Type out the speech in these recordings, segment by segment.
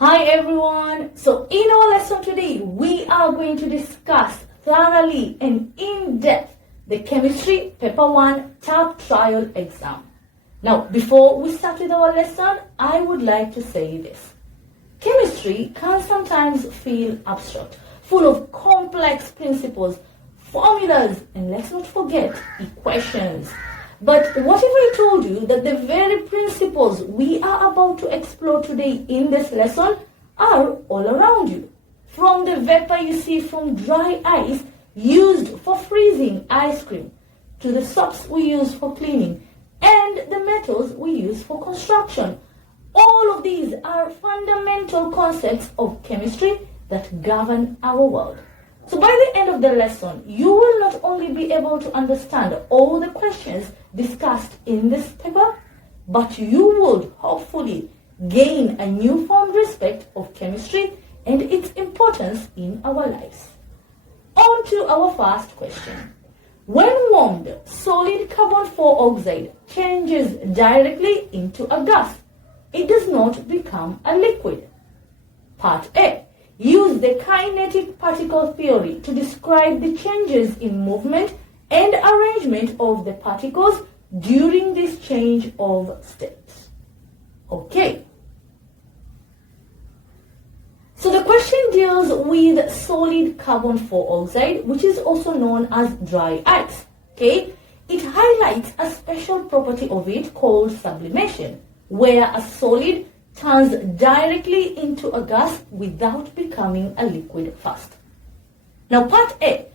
Hi everyone. So in our lesson today, we are going to discuss thoroughly and in depth the chemistry paper 1 tab trial exam. Now before we start with our lesson, I would like to say this. Chemistry can sometimes feel abstract, full of complex principles, formulas, and let's not forget equations. But what if I told you that the very principles we are about to explore today in this lesson are all around you? From the vapor you see from dry ice used for freezing ice cream, to the soaps we use for cleaning, and the metals we use for construction. All of these are fundamental concepts of chemistry that govern our world. So by the end of the lesson, you will not only be able to understand all the questions discussed in this paper, but you would hopefully gain a newfound respect of chemistry and its importance in our lives. On to our first question. When warmed, solid carbon 4 oxide changes directly into a gas. It does not become a liquid. Part A. Use the kinetic particle theory to describe the changes in movement and arrangement of the particles during this change of states. Okay. So the question deals with solid carbon 4 oxide, which is also known as dry ice. Okay. It highlights a special property of it called sublimation, where a solid turns directly into a gas without becoming a liquid first. Now part A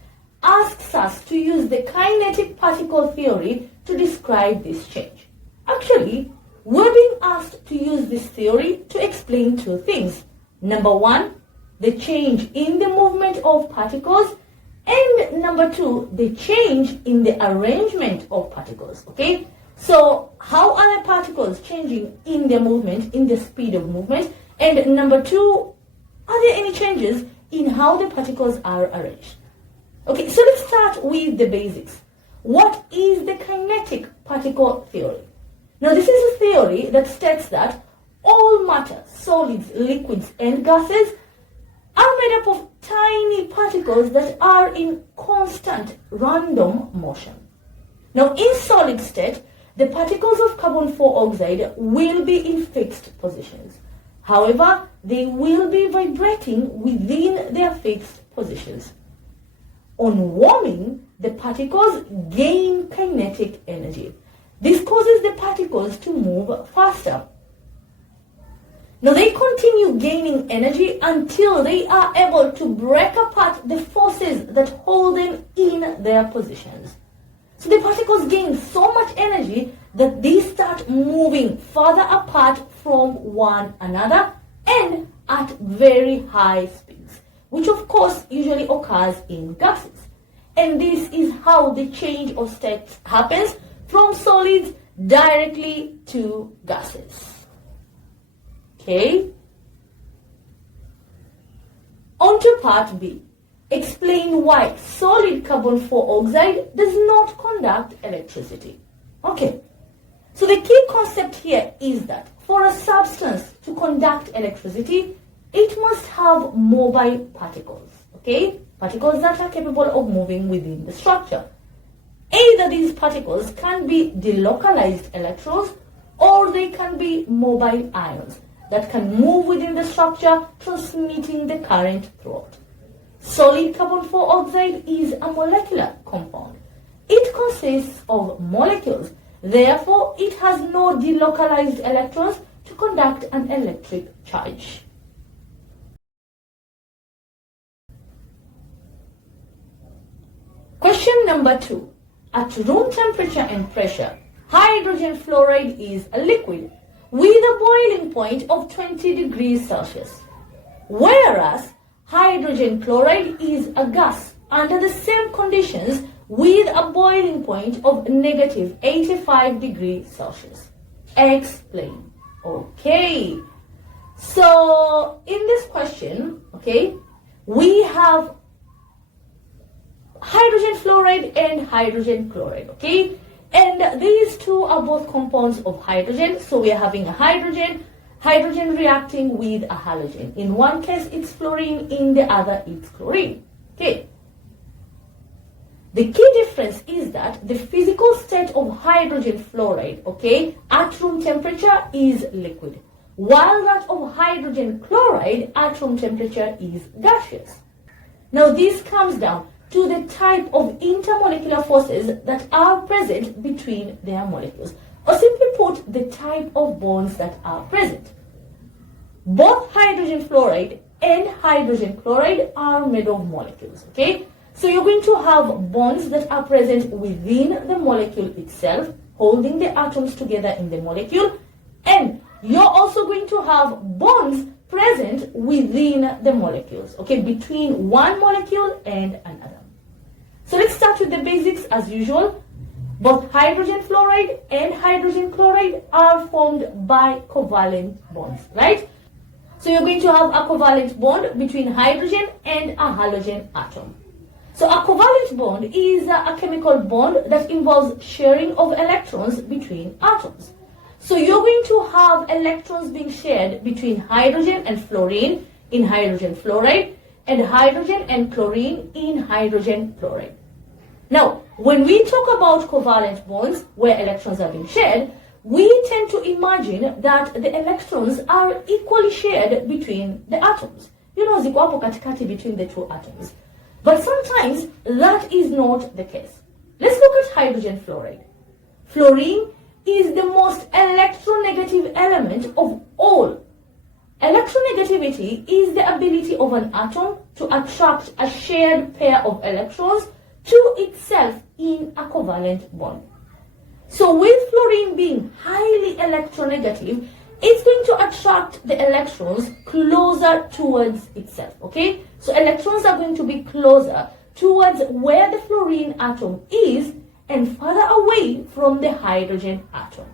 asks us to use the kinetic particle theory to describe this change. Actually, we're being asked to use this theory to explain two things. Number one, the change in the movement of particles, and number two, the change in the arrangement of particles. Okay? So how are the particles changing in their movement, in the speed of movement? And number two, are there any changes in how the particles are arranged? Okay, so let's start with the basics. What is the kinetic particle theory? Now this is a theory that states that all matter, solids, liquids, and gases are made up of tiny particles that are in constant random motion. Now in solid state, the particles of carbon 4 oxide will be in fixed positions. However, they will be vibrating within their fixed positions. On warming, the particles gain kinetic energy. This causes the particles to move faster. Now they continue gaining energy until they are able to break apart the forces that hold them in their positions. So the particles gain so much energy that they start moving further apart from one another and at very high speeds, which of course usually occurs in gases. And this is how the change of states happens from solids directly to gases. Okay? On to part B. Explain why solid carbon 4 oxide does not conduct electricity. Okay, so the key concept here is that for a substance to conduct electricity, it must have mobile particles, okay? Particles that are capable of moving within the structure. Either these particles can be delocalized electrons or they can be mobile ions that can move within the structure, transmitting the current throughout. Solid carbon 4 oxide is a molecular compound. It consists of molecules. Therefore, it has no delocalized electrons to conduct an electric charge. Question number 2. At room temperature and pressure, hydrogen fluoride is a liquid with a boiling point of 20 degrees Celsius, whereas hydrogen chloride is a gas under the same conditions with a boiling point of negative 85 degrees Celsius. Explain. Okay. So in this question, okay, we have hydrogen fluoride and hydrogen chloride, okay? And these two are both compounds of hydrogen. So we are having a hydrogen hydrogen reacting with a halogen. In one case it's fluorine, in the other it's chlorine. Okay. The key difference is that the physical state of hydrogen fluoride, okay, at room temperature is liquid, while that of hydrogen chloride at room temperature is gaseous. Now this comes down to the type of intermolecular forces that are present between their molecules, or simply put, the type of bonds that are present. Both hydrogen fluoride and hydrogen chloride are made of molecules, okay? So you're going to have bonds that are present within the molecule itself, holding the atoms together in the molecule, and you're also going to have bonds present within the molecules, okay, between one molecule and another. So let's start with the basics as usual. Both hydrogen fluoride and hydrogen chloride are formed by covalent bonds, right? So you're going to have a covalent bond between hydrogen and a halogen atom. So a covalent bond is a chemical bond that involves sharing of electrons between atoms. So you're going to have electrons being shared between hydrogen and fluorine in hydrogen fluoride and hydrogen and chlorine in hydrogen chloride. Now, when we talk about covalent bonds where electrons are being shared, we tend to imagine that the electrons are equally shared between the atoms. You know, ziko hapo katikati between the two atoms. But sometimes that is not the case. Let's look at hydrogen fluoride. Fluorine is the most electronegative element of all. Electronegativity is the ability of an atom to attract a shared pair of electrons to itself in a covalent bond. So with fluorine being highly electronegative, it's going to attract the electrons closer towards itself, okay? So electrons are going to be closer towards where the fluorine atom is and further away from the hydrogen atom.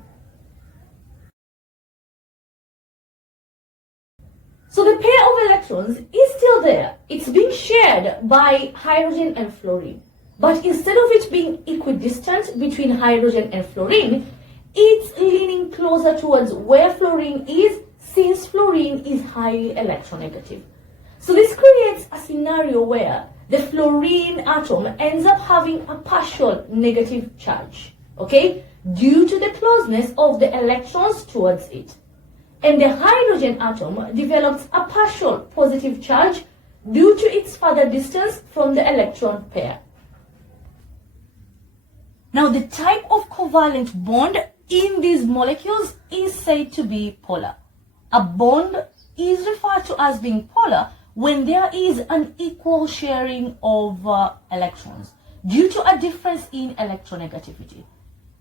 So the pair of electrons is still there. It's being shared by hydrogen and fluorine. But instead of it being equidistant between hydrogen and fluorine, it's leaning closer towards where fluorine is, since fluorine is highly electronegative. So this creates a scenario where the fluorine atom ends up having a partial negative charge, okay, due to the closeness of the electrons towards it. And the hydrogen atom develops a partial positive charge due to its further distance from the electron pair. Now, the type of covalent bond in these molecules is said to be polar. A bond is referred to as being polar when there is an equal sharing of electrons due to a difference in electronegativity.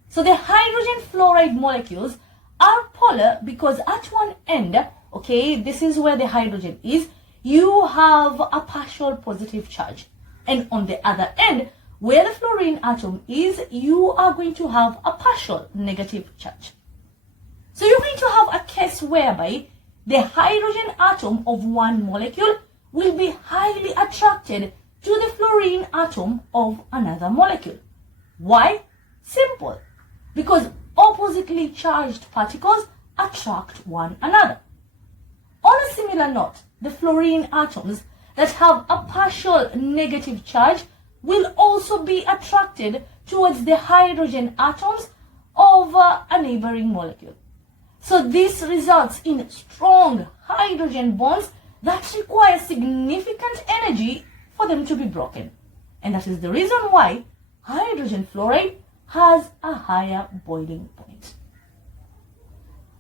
So the hydrogen fluoride molecules are polar because at one end, okay, this is where the hydrogen is, you have a partial positive charge. And on the other end, where the fluorine atom is, you are going to have a partial negative charge. So you're going to have a case whereby the hydrogen atom of one molecule will be highly attracted to the fluorine atom of another molecule. Why? Simple. Because oppositely charged particles attract one another. On a similar note, the fluorine atoms that have a partial negative charge will also be attracted towards the hydrogen atoms of a neighboring molecule. So this results in strong hydrogen bonds that require significant energy for them to be broken. And that is the reason why hydrogen fluoride has a higher boiling point.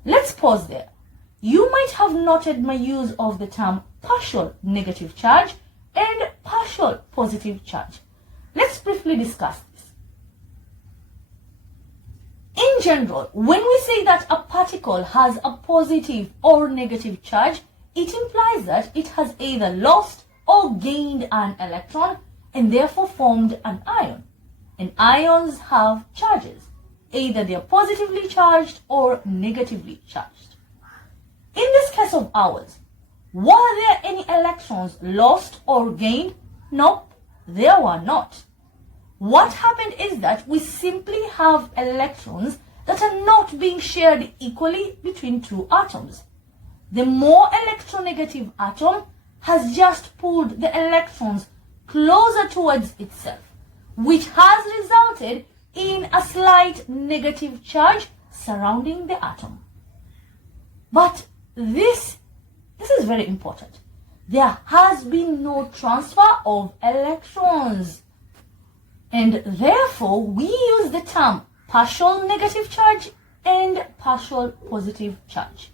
Let's pause there. You might have noted my use of the term partial negative charge and partial positive charge. Let's briefly discuss this. In general, when we say that a particle has a positive or negative charge, it implies that it has either lost or gained an electron and therefore formed an ion. And ions have charges. Either they are positively charged or negatively charged. In this case of ours, were there any electrons lost or gained? Nope, there were not. What happened is that we simply have electrons that are not being shared equally between two atoms. the more electronegative atom has just pulled the electrons closer towards itself, which has resulted in a slight negative charge surrounding the atom. But this is very important. There has been no transfer of electrons, and therefore we use the term partial negative charge and partial positive charge.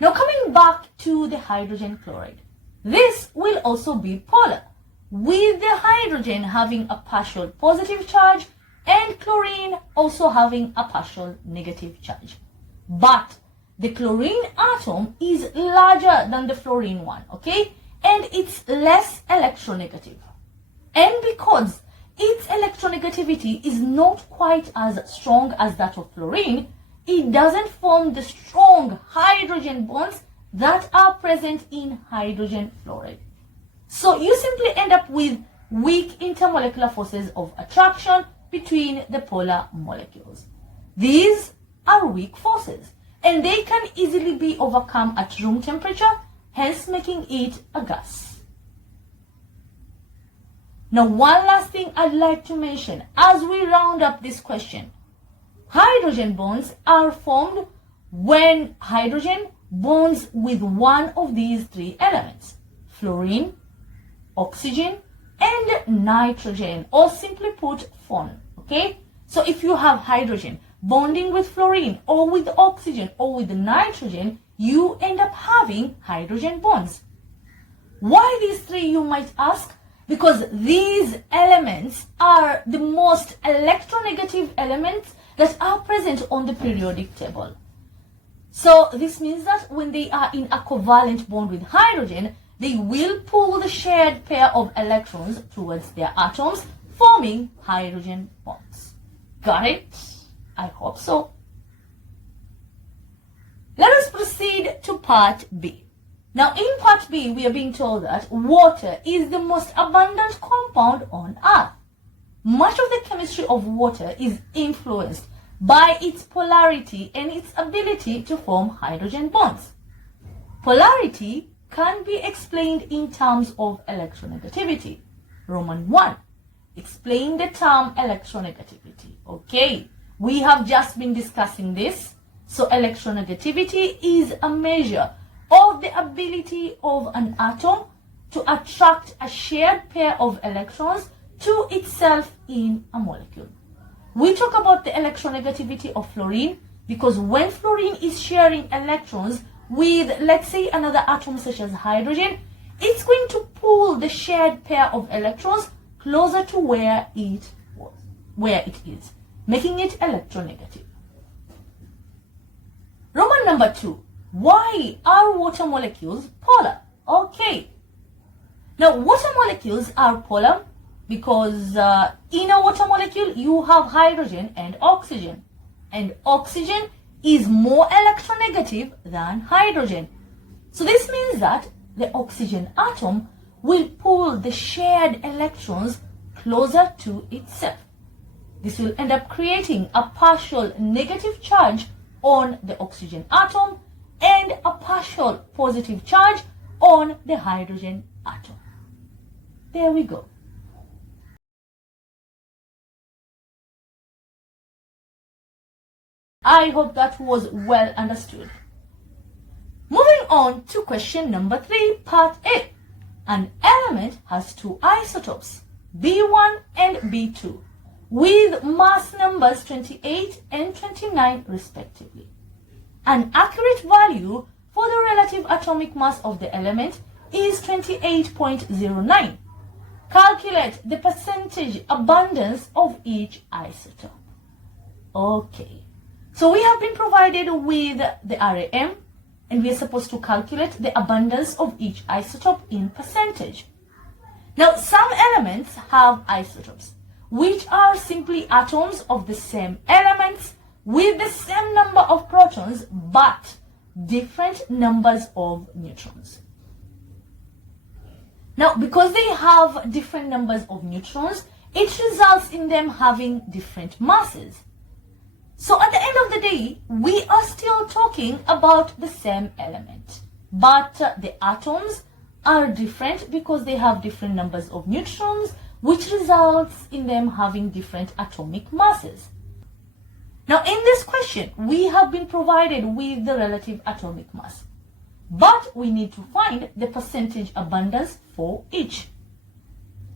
Now coming back to the hydrogen chloride, this will also be polar, with the hydrogen having a partial positive charge and chlorine also having a partial negative charge. But the chlorine atom is larger than the fluorine one, okay? And it's less electronegative. And because its electronegativity is not quite as strong as that of fluorine, it doesn't form the strong hydrogen bonds that are present in hydrogen fluoride. So you simply end up with weak intermolecular forces of attraction between the polar molecules. These are weak forces, and they can easily be overcome at room temperature, hence making it a gas. Now, one last thing I'd like to mention as we round up this question. Hydrogen bonds are formed when hydrogen bonds with one of these three elements: fluorine, oxygen, and nitrogen, or simply put, FON. Okay? So if you have hydrogen bonding with fluorine or with oxygen or with nitrogen, you end up having hydrogen bonds. Why these three, you might ask? Because these elements are the most electronegative elements that are present on the periodic table. So this means that when they are in a covalent bond with hydrogen, they will pull the shared pair of electrons towards their atoms, forming hydrogen bonds. Got it? I hope so. Let us proceed to part B. Now in part B, we are being told that water is the most abundant compound on Earth. Much of the chemistry of water is influenced by its polarity and its ability to form hydrogen bonds. Polarity can be explained in terms of electronegativity. Roman 1. Explain the term electronegativity. Okay, we have just been discussing this. So electronegativity is a measure of the ability of an atom to attract a shared pair of electrons to itself in a molecule. We talk about the electronegativity of fluorine because when fluorine is sharing electrons with, let's say, another atom such as hydrogen, it's going to pull the shared pair of electrons closer to where it is, making it electronegative. Roman number 2. Why are water molecules polar? Okay. Now, water molecules are polar because in a water molecule you have hydrogen and oxygen is more electronegative than hydrogen. So this means that the oxygen atom will pull the shared electrons closer to itself. This will end up creating a partial negative charge on the oxygen atom and a partial positive charge on the hydrogen atom. There we go. I hope that was well understood. Moving on to question number 3, part A. An element has two isotopes, B1 and B2, with mass numbers 28 and 29 respectively. An accurate value for the relative atomic mass of the element is 28.09. Calculate the percentage abundance of each isotope. Okay, so we have been provided with the RAM and we are supposed to calculate the abundance of each isotope in percentage. Now, some elements have isotopes, which are simply atoms of the same elements with the same number of protons but different numbers of neutrons. Now, because they have different numbers of neutrons, it results in them having different masses. So at the end of the day, we are still talking about the same element, but the atoms are different because they have different numbers of neutrons, which results in them having different atomic masses. Now in this question, we have been provided with the relative atomic mass, but we need to find the percentage abundance for each.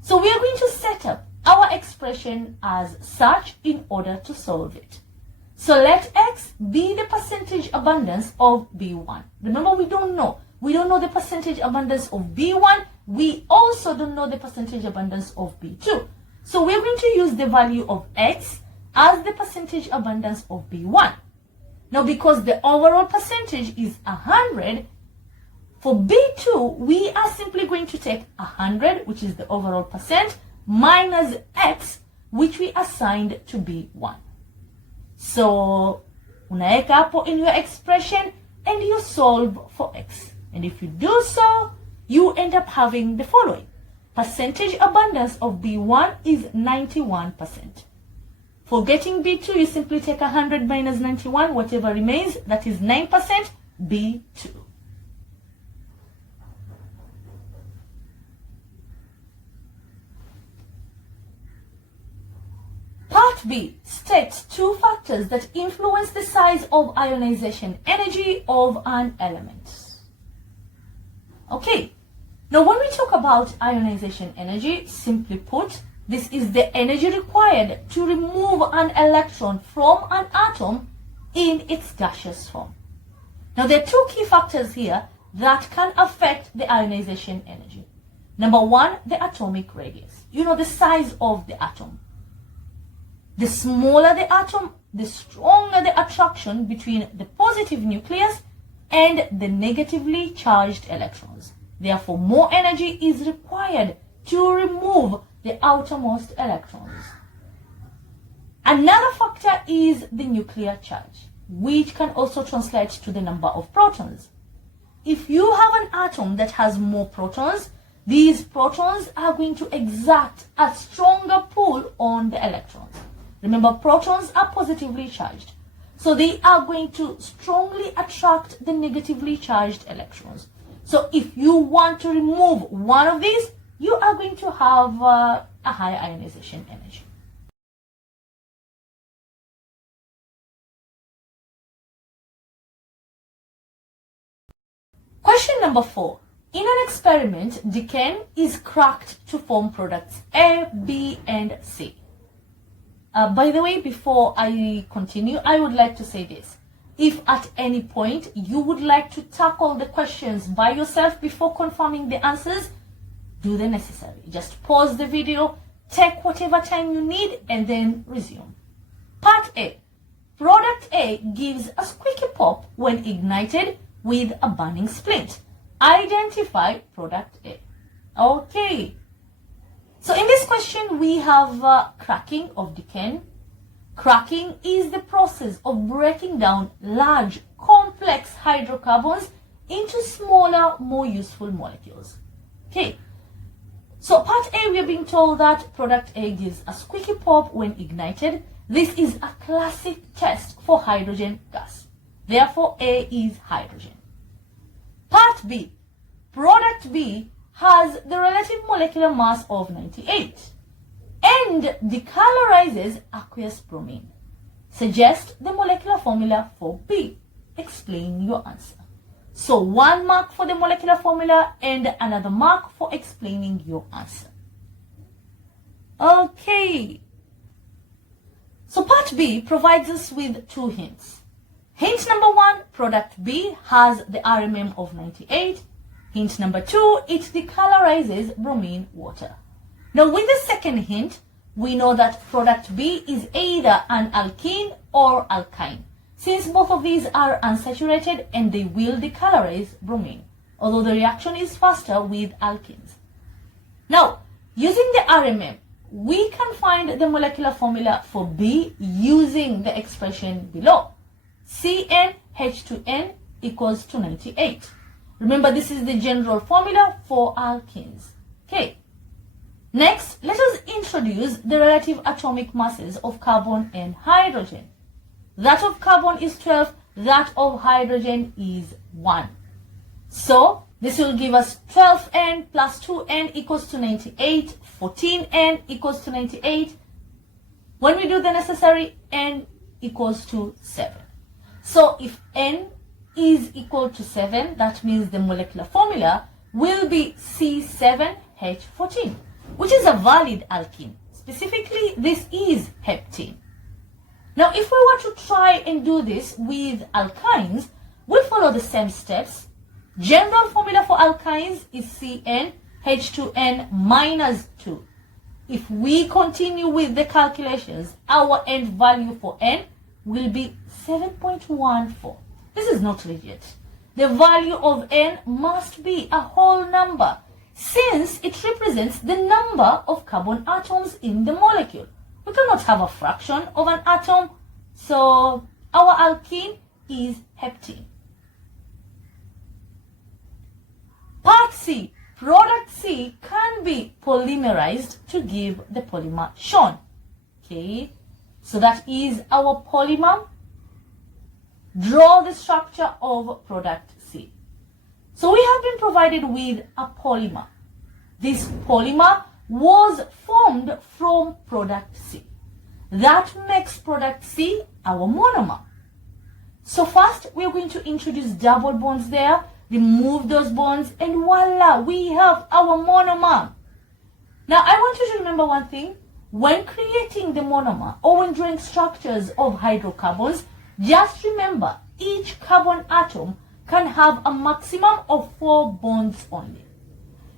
So we are going to set up our expression as such in order to solve it. So let X be the percentage abundance of B1. Remember, we don't know. We don't know the percentage abundance of B1. We also don't know the percentage abundance of B2. So we're going to use the value of X as the percentage abundance of B1. Now, because the overall percentage is 100, for B2, we are simply going to take 100, which is the overall percent, minus X, which we assigned to B1. So, unaweka hapo in your expression and you solve for X. And if you do so, you end up having the following. Percentage abundance of B1 is 91%. For getting B2, you simply take 100 minus 91, whatever remains, that is 9%, B2. Part B states two factors that influence the size of ionization energy of an element. Okay, now when we talk about ionization energy, simply put, this is the energy required to remove an electron from an atom in its gaseous form. Now there are two key factors here that can affect the ionization energy. Number one, the atomic radius. You know, the size of the atom. The smaller the atom, the stronger the attraction between the positive nucleus and the negatively charged electrons. Therefore, more energy is required to remove the outermost electrons. Another factor is the nuclear charge, which can also translate to the number of protons. If you have an atom that has more protons, these protons are going to exert a stronger pull on the electrons. Remember, protons are positively charged, so they are going to strongly attract the negatively charged electrons. So if you want to remove one of these, you are going to have a high ionization energy. Question number 4. In an experiment, decane is cracked to form products A, B, and C. By the way, before I continue, I would like to say this. If at any point you would like to tackle the questions by yourself before confirming the answers, do the necessary. Just pause the video, take whatever time you need, and then resume. Part A. Product A gives a squeaky pop when ignited with a burning splint. Identify product A. Okay. So in this question, we have cracking of decane. Cracking is the process of breaking down large, complex hydrocarbons into smaller, more useful molecules. Okay. So part A, we are being told that product A gives a squeaky pop when ignited. This is a classic test for hydrogen gas. Therefore, A is hydrogen. Part B. Product B has the relative molecular mass of 98 and decolorizes aqueous bromine. Suggest the molecular formula for B. Explain your answer. So 1 mark for the molecular formula and another mark for explaining your answer. Okay. So part B provides us with 2 hints. Hint number 1, product B has the RMM of 98. Hint number 2, it decolorizes bromine water. Now with the second hint, we know that product B is either an alkene or alkyne, since both of these are unsaturated and they will decolorize bromine, although the reaction is faster with alkenes. Now, using the RMM, we can find the molecular formula for B using the expression below. CnH2n equals to 98. Remember, this is the general formula for alkenes. Okay. Next, let us introduce the relative atomic masses of carbon and hydrogen. That of carbon is 12. That of hydrogen is 1. So this will give us 12n plus 2n equals to 98. 14n equals to 98. When we do the necessary, n equals to 7. So if n is equal to 7, that means the molecular formula will be C7H14, which is a valid alkene. Specifically, this is heptene. Now, if we were to try and do this with alkynes, we'll follow the same steps. General formula for alkynes is CnH2n minus 2. If we continue with the calculations, our end value for n will be 7.14. This is not legit. The value of n must be a whole number, since it represents the number of carbon atoms in the molecule. We cannot have a fraction of an atom, so our alkene is heptene. Part C. Product C can be polymerized to give the polymer shown. Okay, so that is our polymer. Draw the structure of product C. So we have been provided with a polymer. This polymer was formed from product C. That makes product C our monomer. So first we are going to introduce double bonds there, remove those bonds, and voila, we have our monomer. Now I want you to remember one thing. When creating the monomer or when drawing structures of hydrocarbons, just remember each carbon atom can have a maximum of 4 bonds only.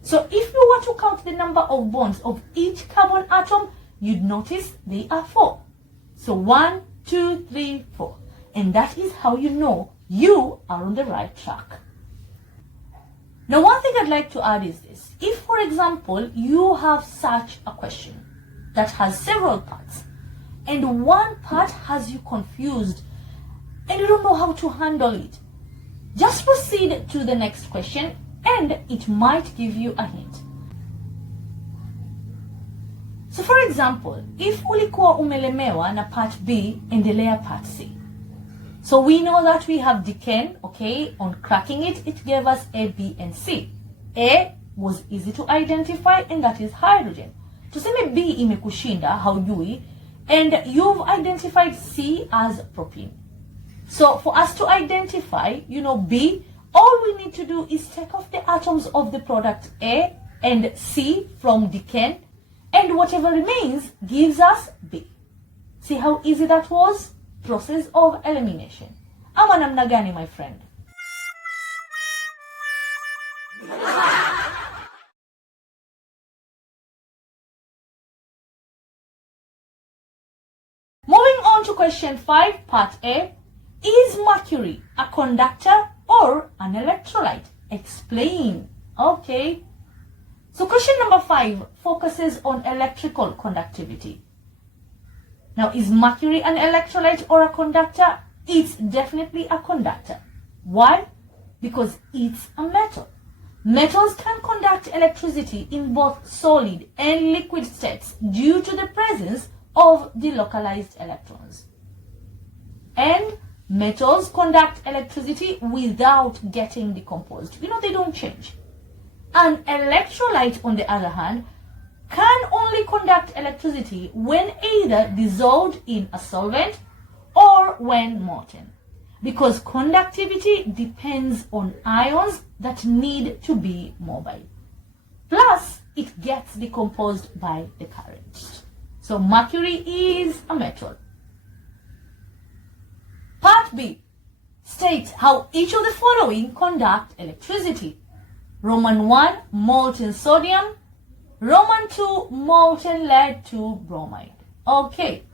So if you were to count the number of bonds of each carbon atom, you'd notice they are 4. So 1, 2, 3, 4. And that is how you know you are on the right track. Now one thing I'd like to add is this. If, for example, you have such a question that has several parts, and one part has you confused and you don't know how to handle it, just proceed to the next question and it might give you a hint. So for example, if ulikuwa umelemewa na part B, endelea part C. So we know that we have decane, okay? On cracking it, it gave us A, B, and C. A was easy to identify, and that is hydrogen. Tuseme B imekushinda, haujui, and you've identified C as propene. So for us to identify, B, all we need to do is take off the atoms of the product A and C from decane, and whatever remains gives us B. See how easy that was? Process of elimination. Ama namna gani, my friend? Moving on to question 5, part A. Is mercury a conductor or an electrolyte? Explain. Okay. So question number 5 focuses on electrical conductivity. Now, is mercury an electrolyte or a conductor? It's definitely a conductor. Why? Because it's a metal. Metals can conduct electricity in both solid and liquid states due to the presence of delocalized electrons. And metals conduct electricity without getting decomposed. They don't change. An electrolyte, on the other hand, can only conduct electricity when either dissolved in a solvent or when molten, because conductivity depends on ions that need to be mobile. Plus, it gets decomposed by the current. So mercury is a metal. Part B states how each of the following conduct electricity. Roman 1, molten sodium. Roman 2, molten lead to bromide. Okay.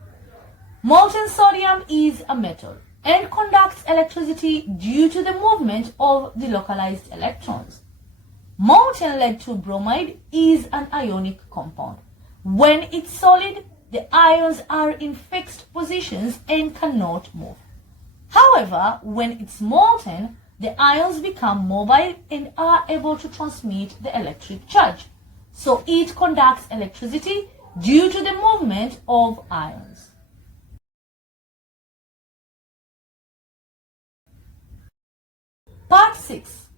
Molten sodium is a metal and conducts electricity due to the movement of the localized electrons. Molten lead to bromide is an ionic compound. When it's solid, the ions are in fixed positions and cannot move. However, when it's molten, the ions become mobile and are able to transmit the electric charge. So it conducts electricity due to the movement of ions. Part 6.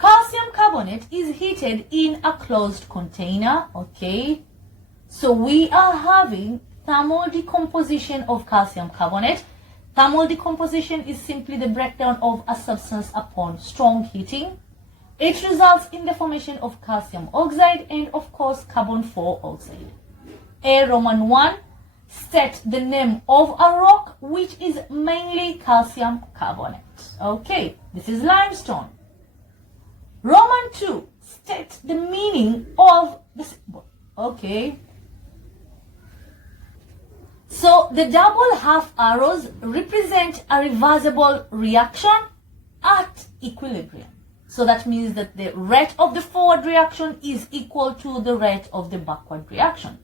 Calcium carbonate is heated in a closed container. Okay. So we are having thermal decomposition of calcium carbonate. Thermal decomposition is simply the breakdown of a substance upon strong heating. It results in the formation of calcium oxide and of course carbon 4 oxide. A Roman 1, state the name of a rock which is mainly calcium carbonate. Okay, this is limestone. Roman 2, state the meaning of the symbol. Okay. So the double half arrows represent a reversible reaction at equilibrium. So that means that the rate of the forward reaction is equal to the rate of the backward reaction.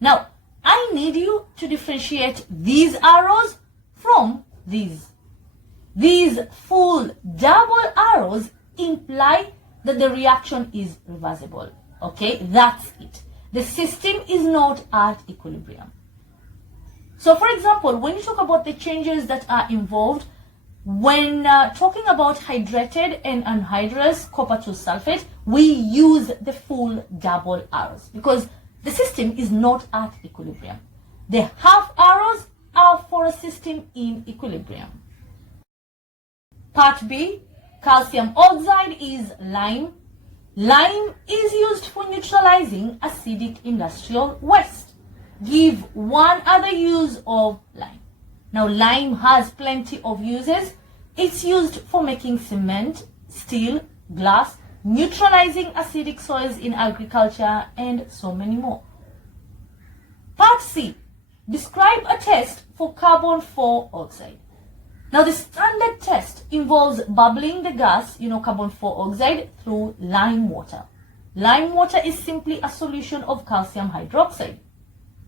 Now, I need you to differentiate these arrows from these. These full double arrows imply that the reaction is reversible. Okay, that's it. The system is not at equilibrium. So for example, when you talk about the changes that are involved when talking about hydrated and anhydrous copper 2 sulfate, we use the full double arrows because the system is not at equilibrium. The half arrows are for a system in equilibrium. Part B, calcium oxide is lime. Lime is used for neutralizing acidic industrial waste. Give one other use of lime. Now, lime has plenty of uses. It's used for making cement, steel, glass, neutralizing acidic soils in agriculture, and so many more. Part C, describe a test for carbon 4 oxide. Now, the standard test involves bubbling the gas, carbon 4 oxide, through lime water. Lime water is simply a solution of calcium hydroxide.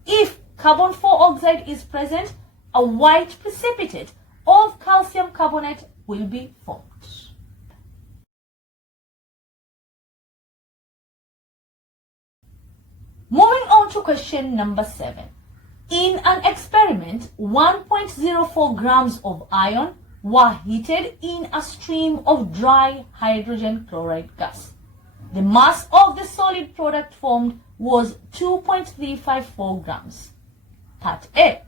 If carbon 4 oxide is present, a white precipitate of calcium carbonate will be formed. Moving on to question number 7. In an experiment, 1.04 grams of iron were heated in a stream of dry hydrogen chloride gas. The mass of the solid product formed was 2.354 grams. Part A.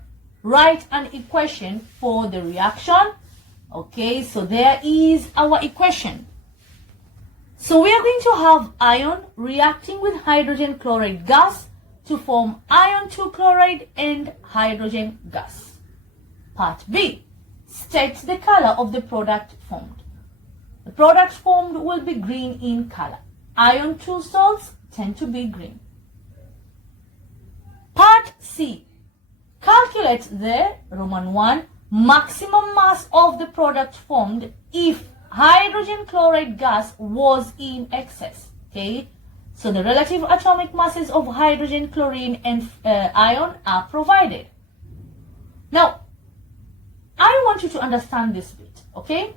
Write an equation for the reaction. Okay, so there is our equation. So we are going to have iron reacting with hydrogen chloride gas to form iron 2 chloride and hydrogen gas. Part B. State the color of the product formed. The product formed will be green in color. Iron 2 salts tend to be green. Part C. Calculate the Roman 1 maximum mass of the product formed if hydrogen chloride gas was in excess. Okay, so the relative atomic masses of hydrogen, chlorine, and iron are provided. Now, I want you to understand this bit. Okay,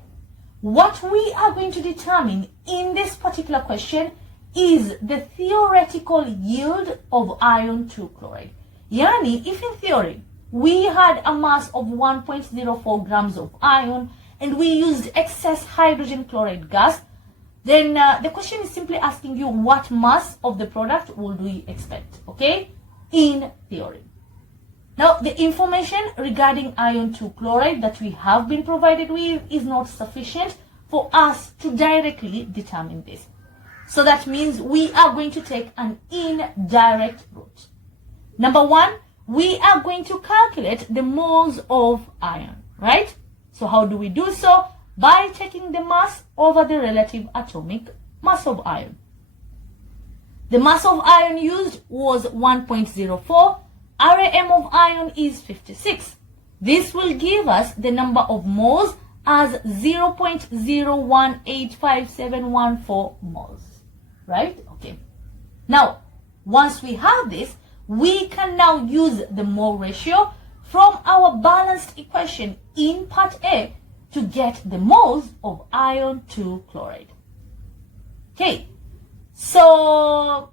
what we are going to determine in this particular question is the theoretical yield of iron 2 chloride. Yani, if in theory we had a mass of 1.04 grams of iron and we used excess hydrogen chloride gas, then the question is simply asking you what mass of the product would we expect, okay, in theory. Now, the information regarding iron 2 chloride that we have been provided with is not sufficient for us to directly determine this. So that means we are going to take an indirect route. Number 1, we are going to calculate the moles of iron, right? So how do we do so? By taking the mass over the relative atomic mass of iron. The mass of iron used was 1.04. RAM of iron is 56. This will give us the number of moles as 0.0185714 moles, right? Okay. Now, once we have this, we can now use the mole ratio from our balanced equation in part A to get the moles of iron 2 chloride. Okay, so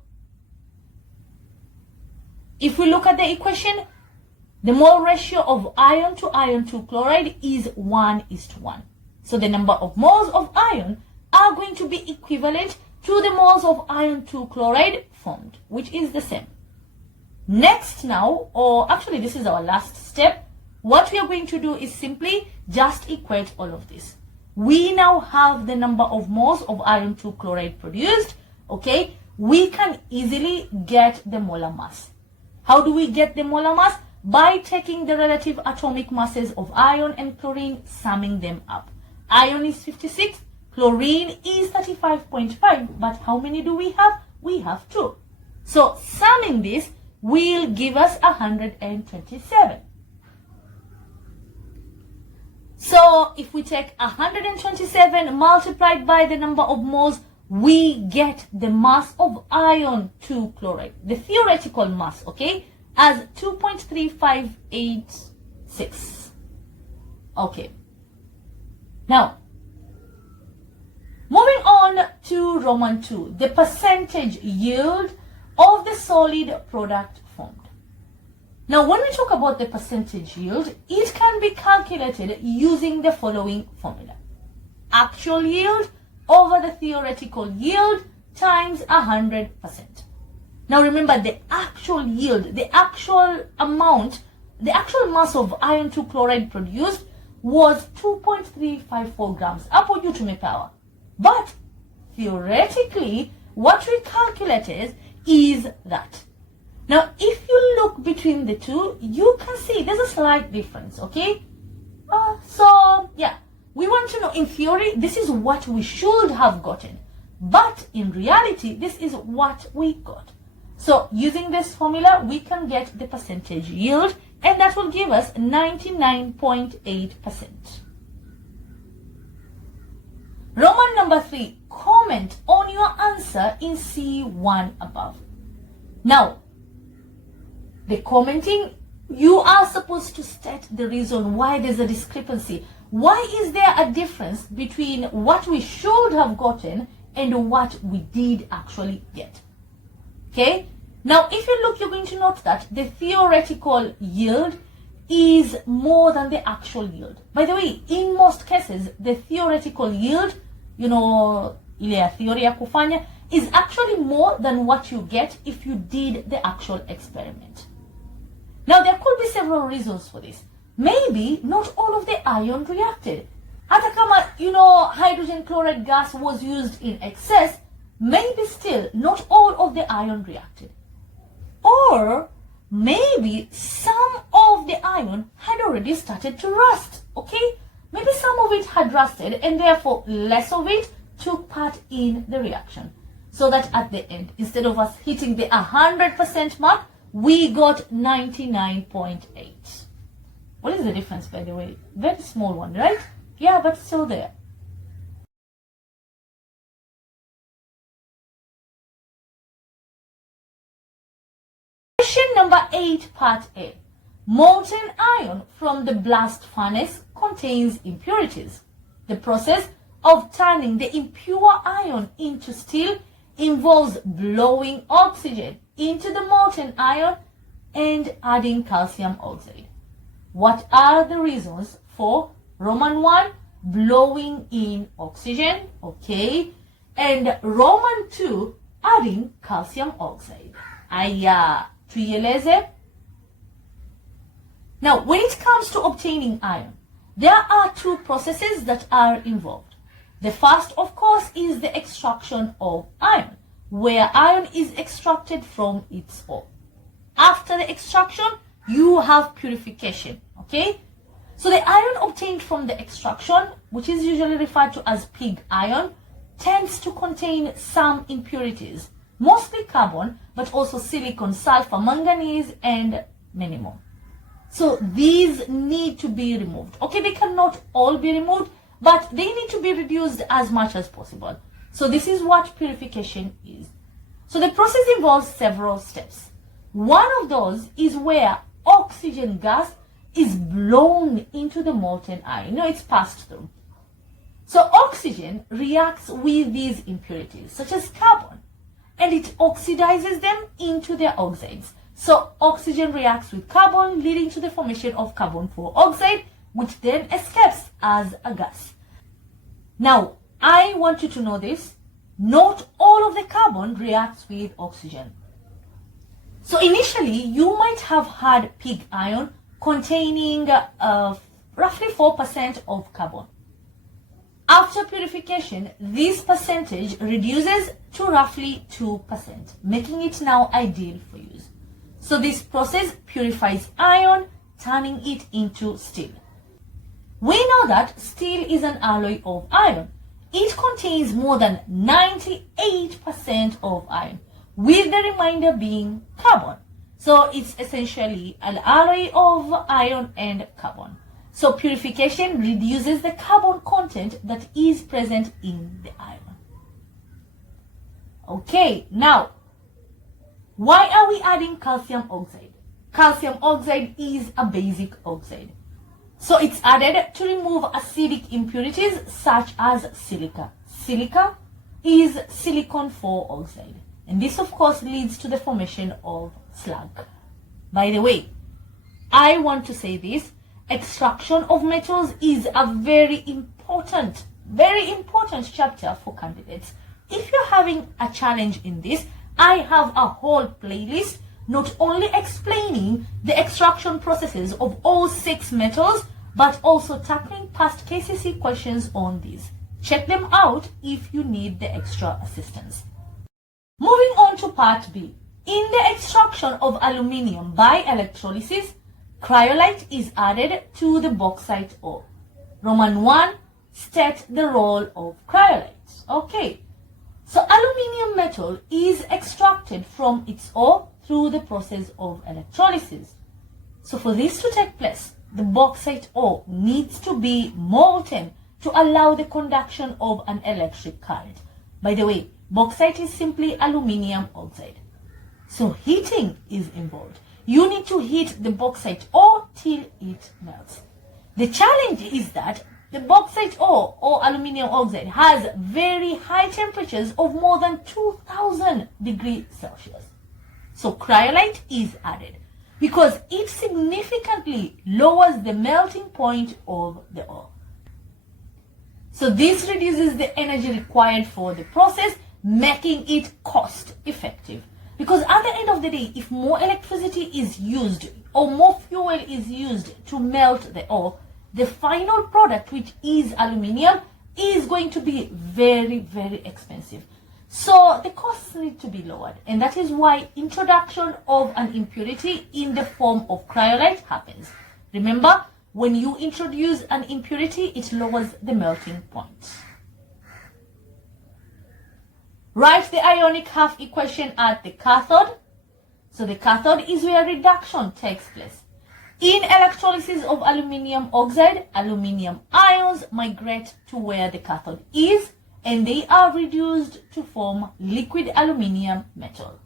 if we look at the equation, the mole ratio of iron 2 chloride is 1:1. So the number of moles of iron are going to be equivalent to the moles of iron 2 chloride formed, which is the same. Next now, or actually this is our last step, what we are going to do is simply just equate all of this. We now have the number of moles of iron 2 chloride produced, okay? We can easily get the molar mass. How do we get the molar mass? By taking the relative atomic masses of iron and chlorine, summing them up. Iron is 56, chlorine is 35.5, but how many do we have? We have 2. So summing this will give us 127. So if we take 127 multiplied by the number of moles, we get the mass of iron 2 chloride, the theoretical mass, okay, as 2.3586. Okay. Now, moving on to Roman 2, the percentage yield of the solid product formed. Now, when we talk about the percentage yield, it can be calculated using the following formula. Actual yield over the theoretical yield times 100%. Now remember, the actual yield, the actual amount, the actual mass of iron 2 chloride produced was 2.354 grams upon Newton power. But theoretically, what we calculated is that. Now, if you look between the two, you can see there's a slight difference, okay? So, yeah, we want to know, in theory, this is what we should have gotten. But in reality, this is what we got. So, using this formula, we can get the percentage yield, and that will give us 99.8%. Roman number 3, comment on your answer in C1 above. Now, the commenting, you are supposed to state the reason why there's a discrepancy. Why is there a difference between what we should have gotten and what we did actually get? Okay? Now, if you look, you're going to note that the theoretical yield is more than the actual yield. By the way, in most cases, the theoretical yield, ile ya theory ya kufanya, is actually more than what you get if you did the actual experiment. Now, there could be several reasons for this. Maybe not all of the iron reacted. Hata kama, hydrogen chloride gas was used in excess, maybe still not all of the iron reacted. Or maybe some of the iron had already started to rust, okay? Maybe some of it had rusted and therefore less of it took part in the reaction. So that at the end, instead of us hitting the 100% mark, we got 99.8. What is the difference, by the way? Very small one, right? Yeah, but still there. Question number 8, part A. Molten iron from the blast furnace contains impurities. The process of turning the impure iron into steel involves blowing oxygen into the molten iron and adding calcium oxide. What are the reasons for Roman 1, blowing in oxygen, okay, and Roman 2, adding calcium oxide? Aya, tuieleze. Now, when it comes to obtaining iron, there are 2 processes that are involved. The first, of course, is the extraction of iron, where iron is extracted from its ore. After the extraction, you have purification, okay? So the iron obtained from the extraction, which is usually referred to as pig iron, tends to contain some impurities, mostly carbon, but also silicon, sulfur, manganese, and many more. So these need to be removed. Okay, they cannot all be removed, but they need to be reduced as much as possible. So this is what purification is. So the process involves several steps. One of those is where oxygen gas is blown into the molten iron. It's passed through. So oxygen reacts with these impurities, such as carbon, and it oxidizes them into their oxides. So oxygen reacts with carbon, leading to the formation of carbon 4 oxide, which then escapes as a gas. Now, I want you to know this. Not all of the carbon reacts with oxygen. So initially, you might have had pig ion containing roughly 4% of carbon. After purification, this percentage reduces to roughly 2%, making it now ideal for use. So this process purifies iron, turning it into steel. We know that steel is an alloy of iron. It contains more than 98% of iron, with the remainder being carbon. So it's essentially an alloy of iron and carbon. So purification reduces the carbon content that is present in the iron. Okay, now, why are we adding calcium oxide? Calcium oxide is a basic oxide. So it's added to remove acidic impurities such as silica. Silica is silicon 4 oxide. And this of course leads to the formation of slag. By the way, I want to say this. Extraction of metals is a very important chapter for candidates. If you're having a challenge in this, I have a whole playlist not only explaining the extraction processes of all 6 metals, but also tackling past KCC questions on these. Check them out if you need the extra assistance. Moving on to part B. In the extraction of aluminium by electrolysis, cryolite is added to the bauxite ore. Roman 1 states the role of cryolite. Okay, so aluminium metal is extracted from its ore through the process of electrolysis. So for this to take place, the bauxite ore needs to be molten to allow the conduction of an electric current. By the way, bauxite is simply aluminium oxide. So heating is involved. You need to heat the bauxite ore till it melts. The challenge is that the bauxite ore or aluminium oxide has very high temperatures of more than 2000 degrees Celsius. So cryolite is added because it significantly lowers the melting point of the ore. So this reduces the energy required for the process, making it cost effective. Because at the end of the day, if more electricity is used or more fuel is used to melt the ore, the final product, which is aluminium, is going to be very, very expensive. So the costs need to be lowered, and that is why introduction of an impurity in the form of cryolite happens. Remember, when you introduce an impurity, it lowers the melting point. Write the ionic half equation at the cathode. So the cathode is where reduction takes place. In electrolysis of aluminium oxide, aluminium ions migrate to where the cathode is, and they are reduced to form liquid aluminium metal.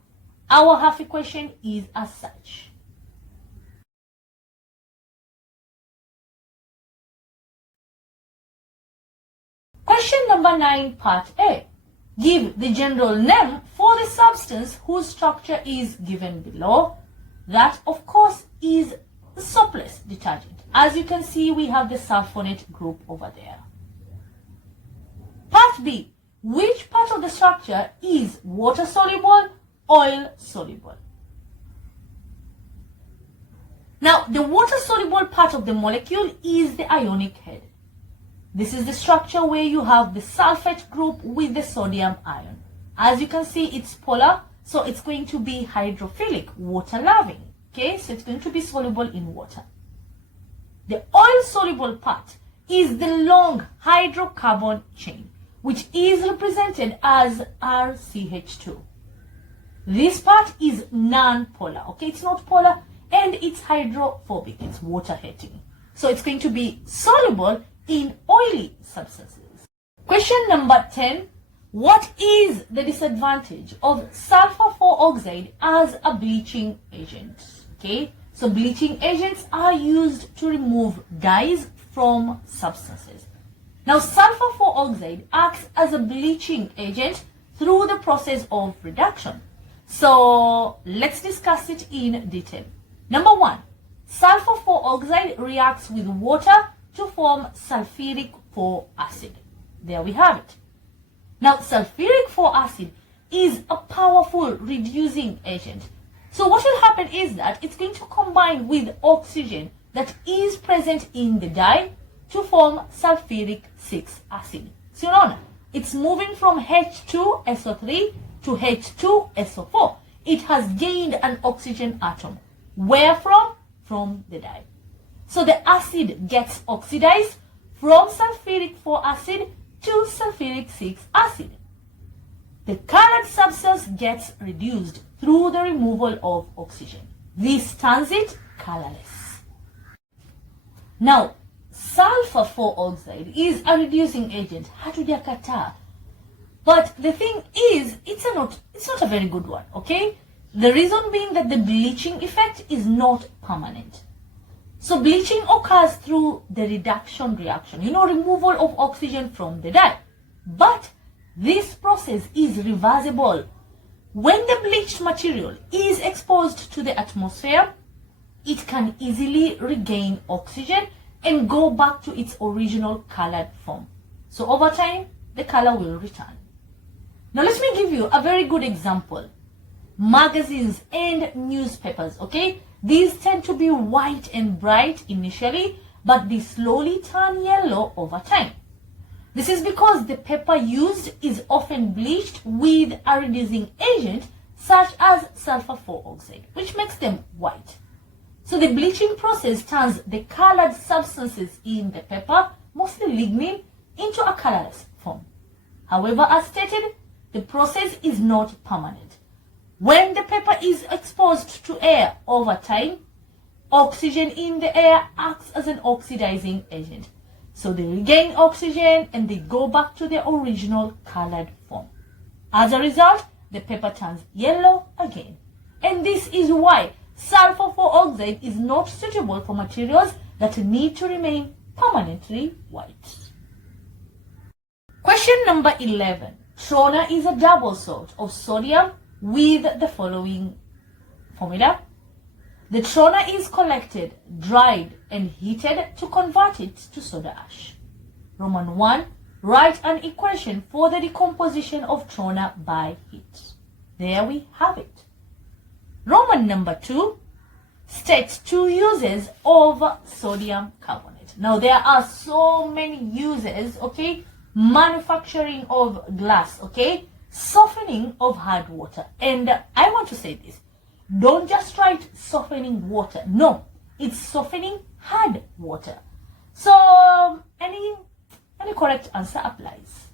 Our half equation is as such. Question number 9, part A. Give the general name for the substance whose structure is given below. That, of course, is the soapless detergent. As you can see, we have the sulfonate group over there. Part B. Which part of the structure is water soluble, oil soluble? Now, the water soluble part of the molecule is the ionic head. This is the structure where you have the sulfate group with the sodium ion. As you can see, it's polar, so it's going to be hydrophilic, water-loving. Okay, so it's going to be soluble in water. The oil-soluble part is the long hydrocarbon chain, which is represented as RCH2. This part is non-polar. Okay, it's not polar, and it's hydrophobic. It's water-hating. So it's going to be soluble in oily substances. Question number 10. What is the disadvantage of sulfur 4 oxide as a bleaching agent? Okay, so bleaching agents are used to remove dyes from substances. Now, sulfur 4 oxide acts as a bleaching agent through the process of reduction. So let's discuss it in detail. Number 1, sulfur 4 oxide reacts with water to form sulfuric 4 acid. There we have it. Now, sulfuric 4 acid is a powerful reducing agent. So what will happen is that it's going to combine with oxygen that is present in the dye to form sulfuric 6 acid. So now, it's moving from H2SO3 to H2SO4. It has gained an oxygen atom. Where from? From the dye. So the acid gets oxidized from sulfuric 4 acid to sulfuric 6 acid. The colored substance gets reduced through the removal of oxygen. This turns it colorless. Now, sulfur 4 oxide is a reducing agent. Hatujakataa. But the thing is, it's not a very good one, okay? The reason being that the bleaching effect is not permanent. So bleaching occurs through the reduction reaction, removal of oxygen from the dye. But this process is reversible. When the bleached material is exposed to the atmosphere, it can easily regain oxygen and go back to its original colored form. So over time, the color will return. Now let me give you a very good example. Magazines and newspapers, okay? These tend to be white and bright initially, but they slowly turn yellow over time. This is because the paper used is often bleached with a reducing agent such as sulfur 4 oxide, which makes them white. So the bleaching process turns the colored substances in the paper, mostly lignin, into a colorless form. However, as stated, the process is not permanent. When the paper is exposed to air over time, oxygen in the air acts as an oxidizing agent. So they regain oxygen and they go back to their original colored form. As a result, the paper turns yellow again. And this is why sulfur 4 oxide is not suitable for materials that need to remain permanently white. Question number 11. Trona is a double salt of sodium with the following formula. The trona is collected, dried, and heated to convert it to soda ash. Roman 1. Write an equation for the decomposition of trona by heat. There we have it. Roman number 2 states 2 uses of sodium carbonate. Now there are so many uses, okay? Manufacturing of glass, okay? Softening of hard water. And I want to say this. Don't just write softening water. No, it's softening hard water. So any correct answer applies.